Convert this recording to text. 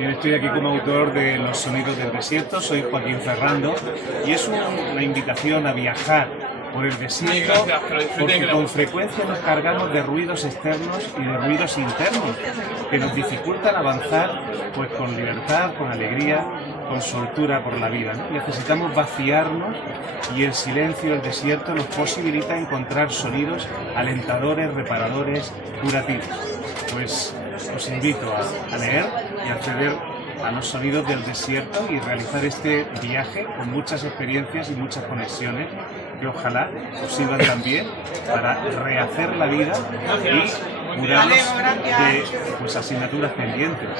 Yo estoy aquí como autor de Los sonidos del desierto, soy Joaquín Ferrando y es una invitación a viajar por el desierto porque con frecuencia nos cargamos de ruidos externos y de ruidos internos que nos dificultan avanzar pues con libertad, con alegría, con soltura por la vida, ¿no? Necesitamos vaciarnos y el silencio del desierto nos posibilita encontrar sonidos alentadores, reparadores, curativos. Pues os invito a leer y acceder a los sonidos del desierto y realizar este viaje con muchas experiencias y muchas conexiones que ojalá os sirvan también para rehacer la vida y curarnos de asignaturas pendientes.